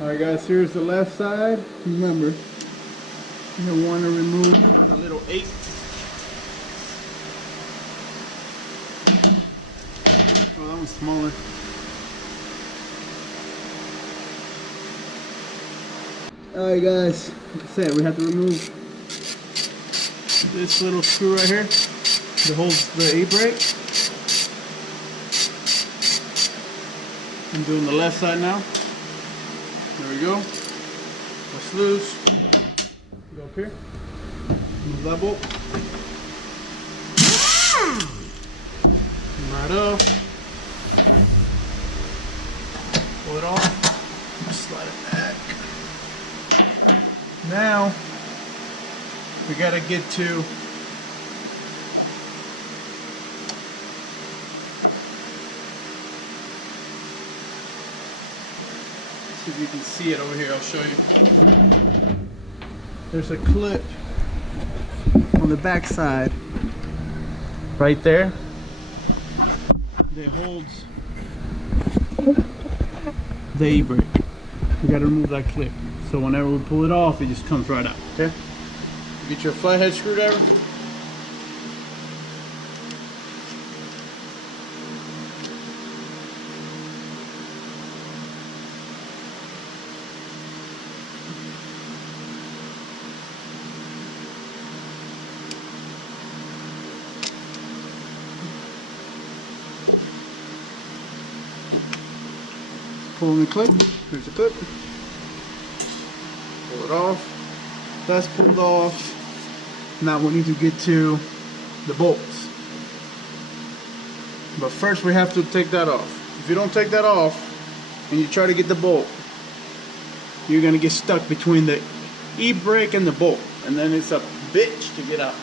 Alright guys, here's the left side. Remember, you want to remove the little 8. Oh, that one's smaller. Alright guys, like I said, we have to remove this little screw right here that holds the e-brake. I'm doing the left side now. There we go. That's loose. Go up here. Move that bolt. Right up. Pull it off. Slide it back. Now we gotta get to if you can see it over here, I'll show you. There's a clip on the back side right there that holds the e-brake. We got to remove that clip, so whenever we pull it off, it just comes right out. Okay, get your flathead screwdriver. Pulling the clip. Here's the clip. Pull it off. That's pulled off. Now we need to get to the bolts. But first we have to take that off. If you don't take that off and you try to get the bolt, you're gonna get stuck between the e-brake and the bolt, and then it's a bitch to get out.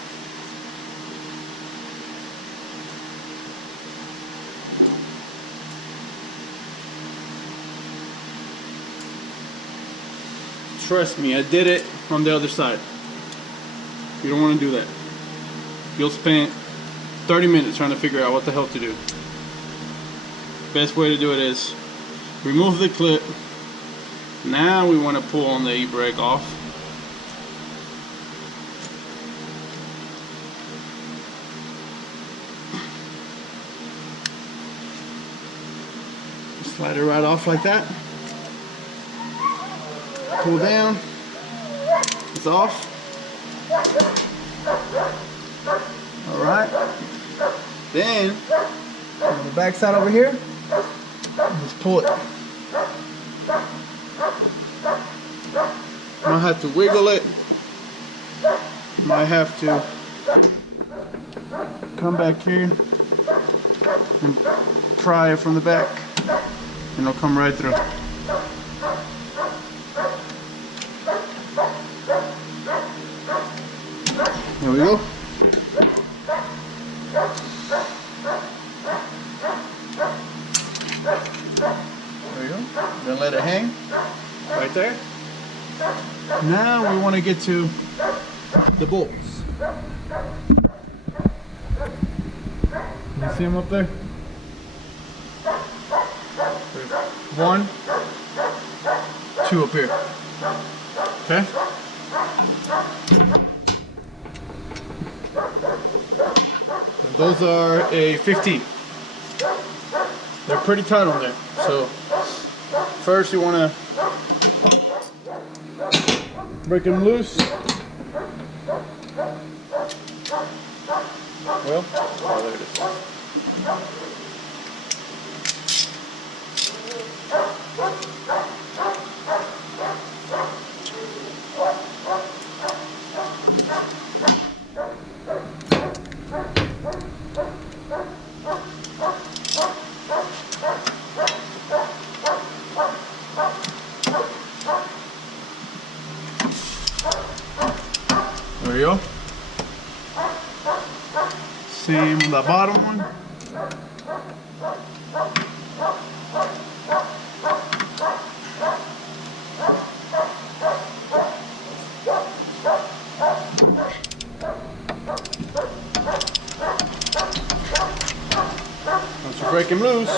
Trust me, I did it on the other side. You don't want to do that. You'll spend 30 minutes trying to figure out what the hell to do. Best way to do it is remove the clip. Now we want to pull on the e-brake off. Slide it right off like that. Pull down. It's off. Alright. Then, on the back side over here, just pull it. Might have to wiggle it. Might have to come back here and pry it from the back, and it'll come right through. There we go. There we go. Then let it hang right there. Now we want to get to the bolts. You see them up there? There's 1, 2 up here. Okay? And those are a 15. They're pretty tight on there. So first you want to break them loose. Well, oh, there it is. There we go. Same on the bottom one. Once you break him loose,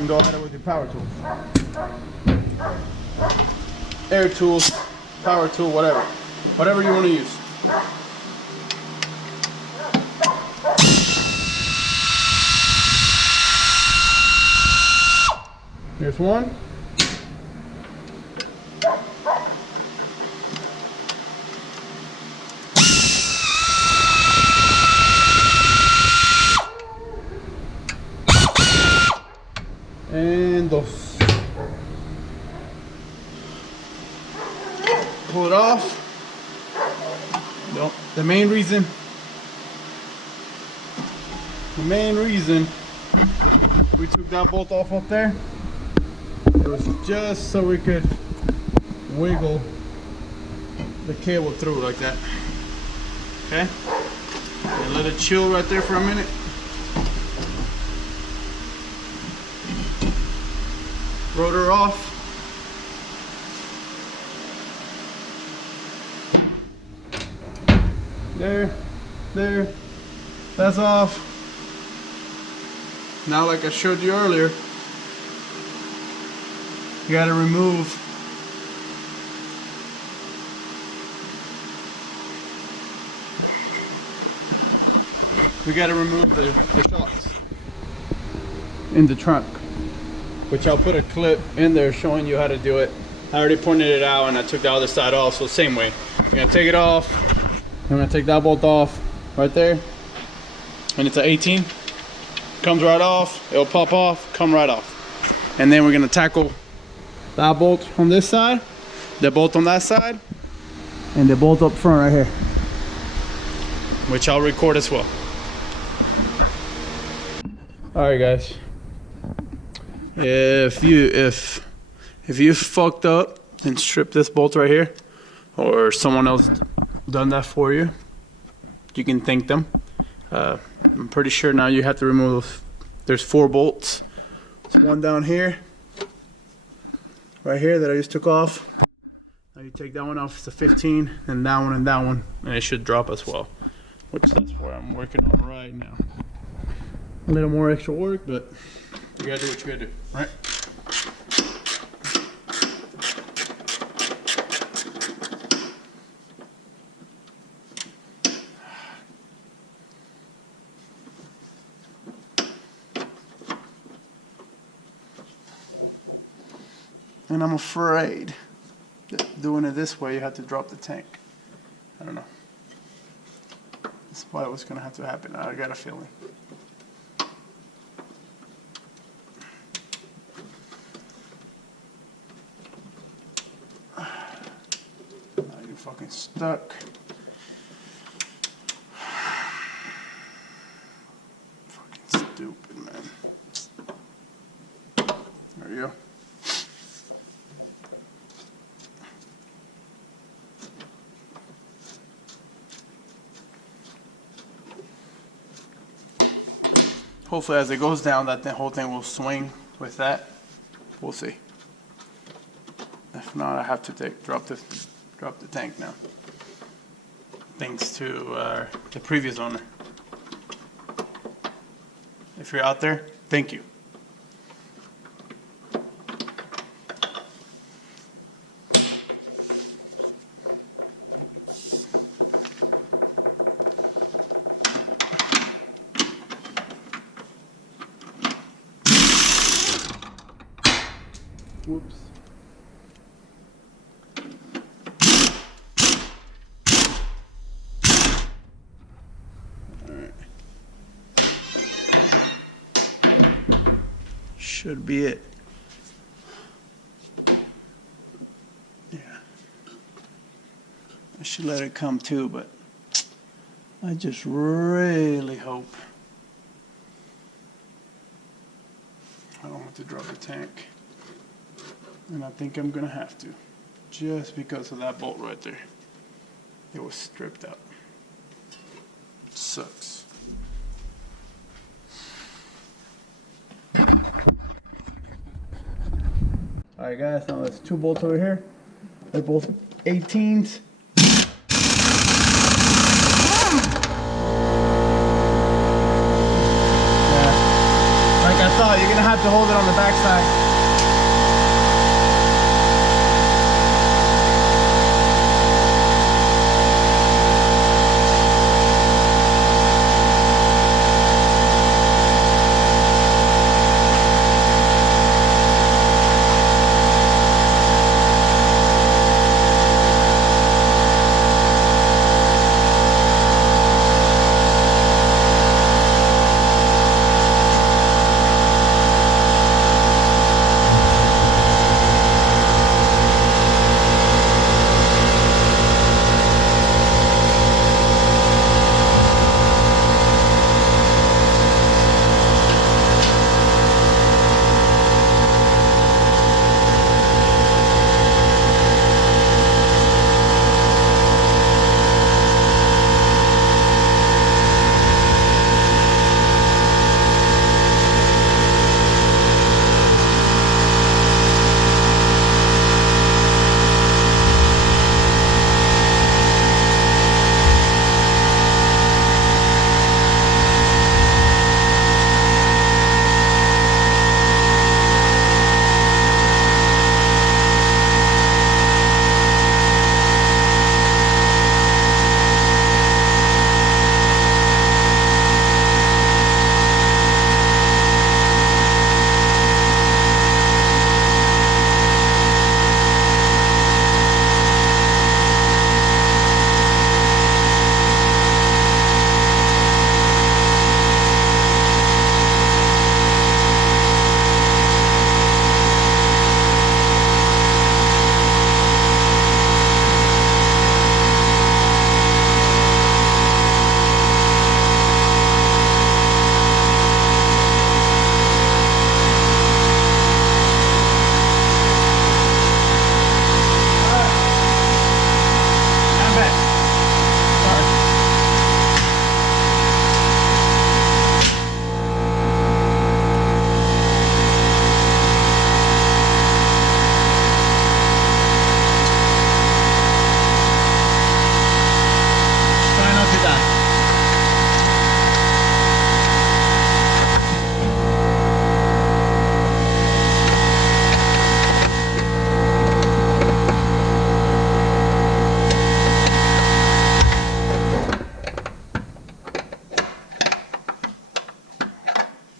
and go at it with your power tool. Air tools, power tool, whatever. Whatever you want to use. Here's one. And dos. Pull it off. No, the main reason we took that bolt off up there, it was just so we could wiggle the cable through like that. Okay, and let it chill right there for a minute. Rotor off. There, that's off. Now, like I showed you earlier, you gotta remove the shocks in the trunk, which I'll put a clip in there showing you how to do it. I already pointed it out and I took the other side off, so same way. You're gonna take it off. I'm gonna take that bolt off right there, and it's an 18. Comes right off, it'll pop off, come right off. And then we're gonna tackle that bolt on this side, the bolt on that side, and the bolt up front right here, which I'll record as well. All right, guys. If you fucked up and stripped this bolt right here, or someone else done that for you, you can thank them. I'm pretty sure now you have to remove, there's 4 bolts. There's one down here, right here, that I just took off. Now you take that one off, it's a 15, and that one, and it should drop as well, which that's what I'm working on right now. A little more extra work, but you gotta do what you gotta do, right? And I'm afraid that doing it this way, you have to drop the tank. I don't know. That's probably what's gonna have to happen. I got a feeling. Now you're fucking stuck. Fucking stupid, man. There you go. Hopefully as it goes down, that the whole thing will swing with that. We'll see. If not, I have to drop the tank now. Thanks to the previous owner. If you're out there, thank you. Whoops. All right. Should be it. Yeah. I should let it come too, but I just really hope I don't have to drop the tank. And I think I'm gonna have to, just because of that bolt right there. It was stripped out. It sucks. Alright guys, now there's 2 bolts over here. They're both 18s. Yeah. Like I No, you're gonna have to hold it on the back side.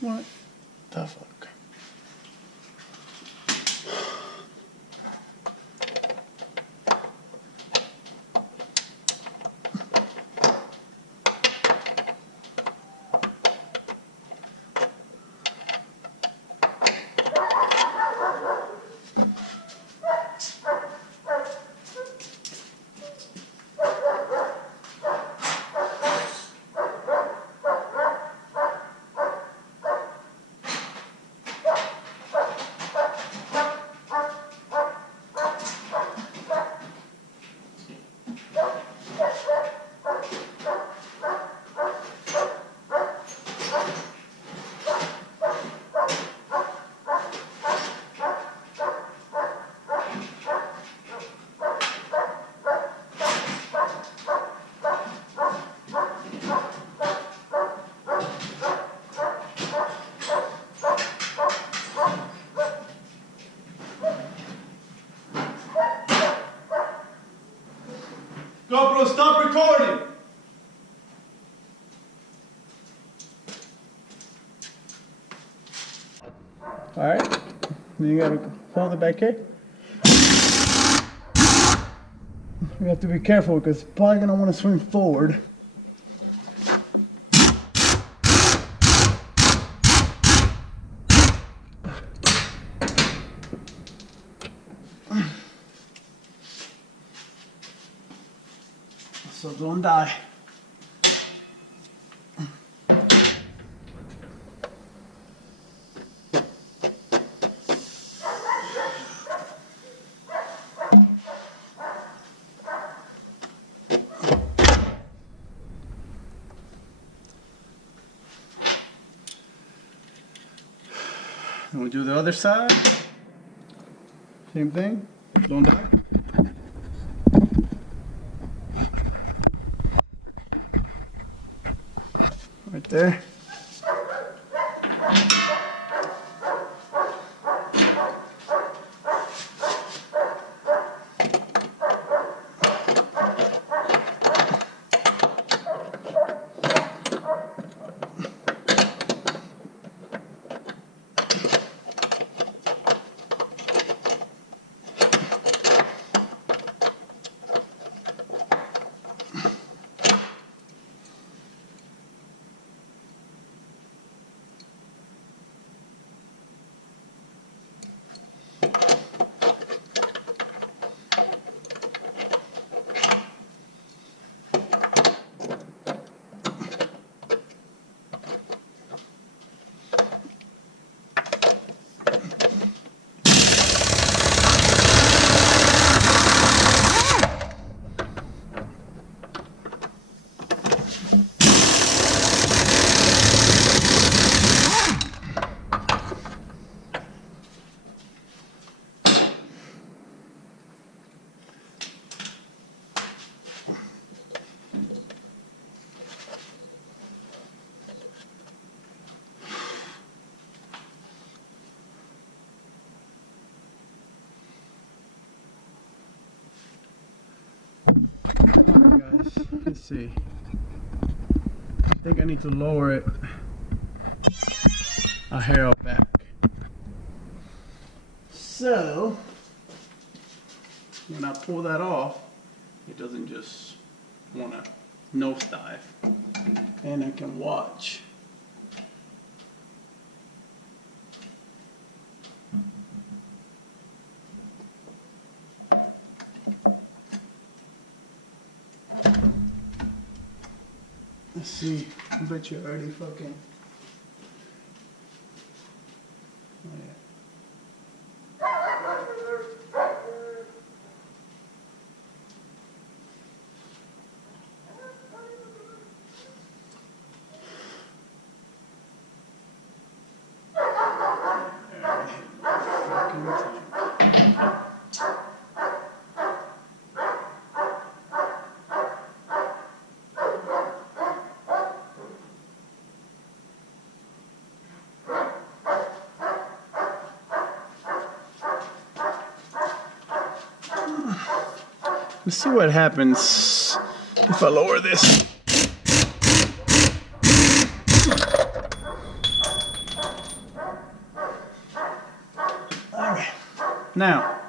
What the fuck? GoPro, stop recording! Alright, then you gotta hold it back here. You have to be careful because it's probably gonna want to swing forward. So don't die. And we do the other side. Same thing. Don't die. Right there. Guys, let's see. I think I need to lower it a hair up back. So when I pull that off, it doesn't just want to nosedive, and I can watch. Let's see. I bet you already fucking. Oh, yeah. Let's see what happens if I lower this. All right. Now,